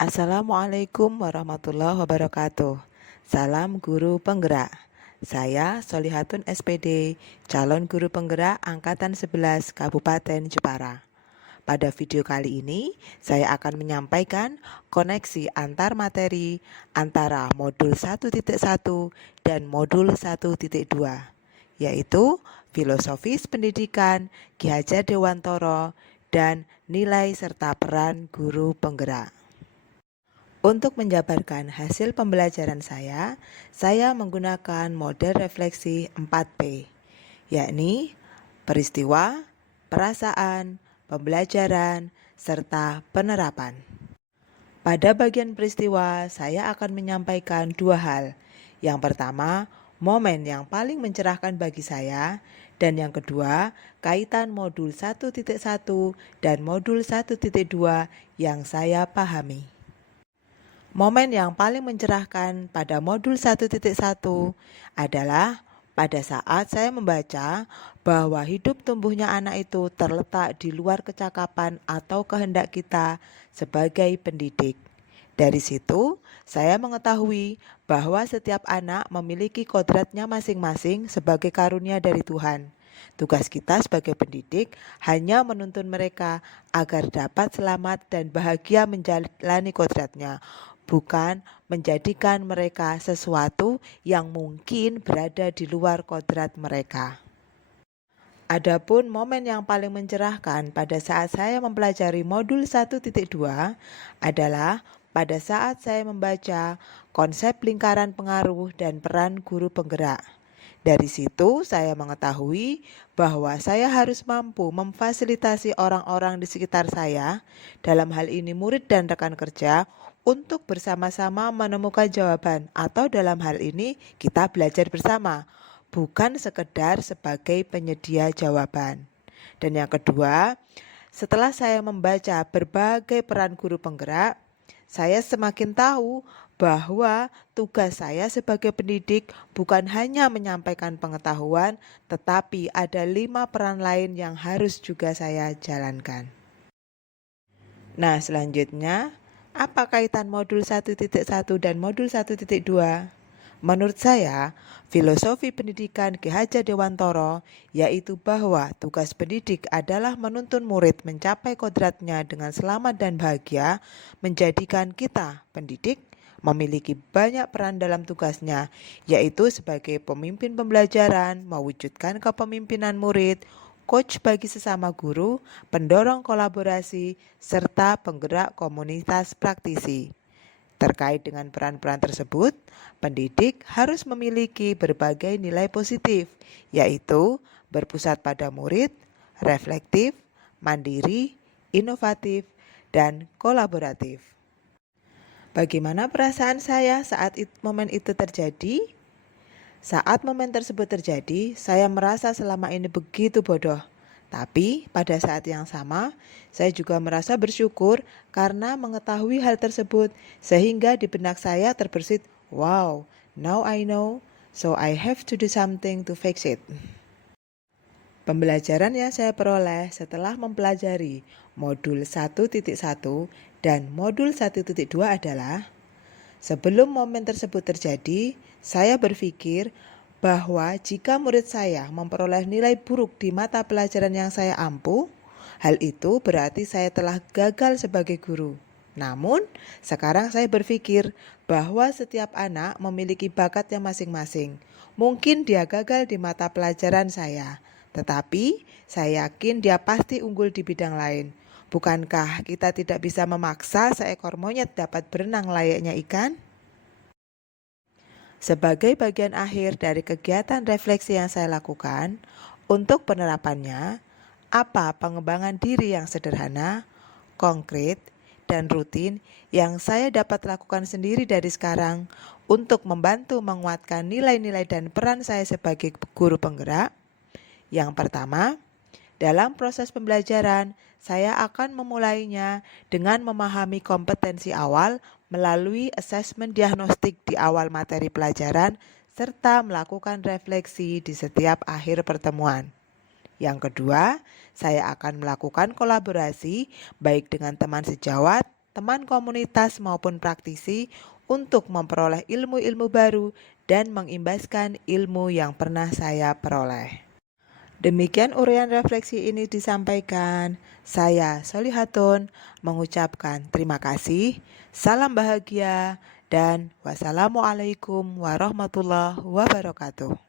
Assalamualaikum warahmatullahi wabarakatuh. Salam guru penggerak. Saya Solihatun SPD, calon guru penggerak Angkatan 11 Kabupaten Jepara. Pada video kali ini, saya akan menyampaikan koneksi antar materi antara modul 1.1 dan modul 1.2, yaitu Filosofis Pendidikan Ki Hajar Dewantoro dan nilai serta peran guru penggerak. Untuk menjabarkan hasil pembelajaran saya menggunakan model refleksi 4P, yakni peristiwa, perasaan, pembelajaran, serta penerapan. Pada bagian peristiwa, saya akan menyampaikan dua hal. Yang pertama, momen yang paling mencerahkan bagi saya, dan yang kedua, kaitan modul 1.1 dan modul 1.2 yang saya pahami. Momen yang paling mencerahkan pada modul 1.1 adalah pada saat saya membaca bahwa hidup tumbuhnya anak itu terletak di luar kecakapan atau kehendak kita sebagai pendidik. Dari situ, saya mengetahui bahwa setiap anak memiliki kodratnya masing-masing sebagai karunia dari Tuhan. Tugas kita sebagai pendidik hanya menuntun mereka agar dapat selamat dan bahagia menjalani kodratnya, bukan menjadikan mereka sesuatu yang mungkin berada di luar kodrat mereka. Adapun momen yang paling mencerahkan pada saat saya mempelajari modul 1.2 adalah pada saat saya membaca konsep lingkaran pengaruh dan peran guru penggerak. Dari situ saya mengetahui bahwa saya harus mampu memfasilitasi orang-orang di sekitar saya, dalam hal ini murid dan rekan kerja, untuk bersama-sama menemukan jawaban, atau dalam hal ini kita belajar bersama, bukan sekedar sebagai penyedia jawaban. Dan yang kedua, setelah saya membaca berbagai peran guru penggerak, saya semakin tahu bahwa tugas saya sebagai pendidik bukan hanya menyampaikan pengetahuan, tetapi ada 5 peran lain yang harus juga saya jalankan. Nah, selanjutnya, apa kaitan modul 1.1 dan modul 1.2? Menurut saya, filosofi pendidikan Ki Hajar Dewantoro yaitu bahwa tugas pendidik adalah menuntun murid mencapai kodratnya dengan selamat dan bahagia, menjadikan kita, pendidik, memiliki banyak peran dalam tugasnya, yaitu sebagai pemimpin pembelajaran, mewujudkan kepemimpinan murid, coach bagi sesama guru, pendorong kolaborasi, serta penggerak komunitas praktisi. Terkait dengan peran-peran tersebut, pendidik harus memiliki berbagai nilai positif, yaitu berpusat pada murid, reflektif, mandiri, inovatif, dan kolaboratif. Bagaimana perasaan saya saat momen itu terjadi? Saat momen tersebut terjadi, saya merasa selama ini begitu bodoh. Tapi pada saat yang sama, saya juga merasa bersyukur karena mengetahui hal tersebut, sehingga di benak saya terbersit, wow, now I know, so I have to do something to fix it. Pembelajaran yang saya peroleh setelah mempelajari modul 1.1 dan modul 1.2 adalah, sebelum momen tersebut terjadi, saya berpikir bahwa jika murid saya memperoleh nilai buruk di mata pelajaran yang saya ampu, hal itu berarti saya telah gagal sebagai guru. Namun, sekarang saya berpikir bahwa setiap anak memiliki bakatnya masing-masing. Mungkin dia gagal di mata pelajaran saya, tetapi saya yakin dia pasti unggul di bidang lain. Bukankah kita tidak bisa memaksa seekor monyet dapat berenang layaknya ikan? Sebagai bagian akhir dari kegiatan refleksi yang saya lakukan, untuk penerapannya, apa pengembangan diri yang sederhana, konkret, dan rutin yang saya dapat lakukan sendiri dari sekarang untuk membantu menguatkan nilai-nilai dan peran saya sebagai guru penggerak? Yang pertama, dalam proses pembelajaran, saya akan memulainya dengan memahami kompetensi awal melalui asesmen diagnostik di awal materi pelajaran, serta melakukan refleksi di setiap akhir pertemuan. Yang kedua, saya akan melakukan kolaborasi baik dengan teman sejawat, teman komunitas maupun praktisi untuk memperoleh ilmu-ilmu baru dan mengimbaskan ilmu yang pernah saya peroleh. Demikian uraian refleksi ini disampaikan. Saya Solihatun mengucapkan terima kasih, salam bahagia, dan wassalamualaikum warahmatullahi wabarakatuh.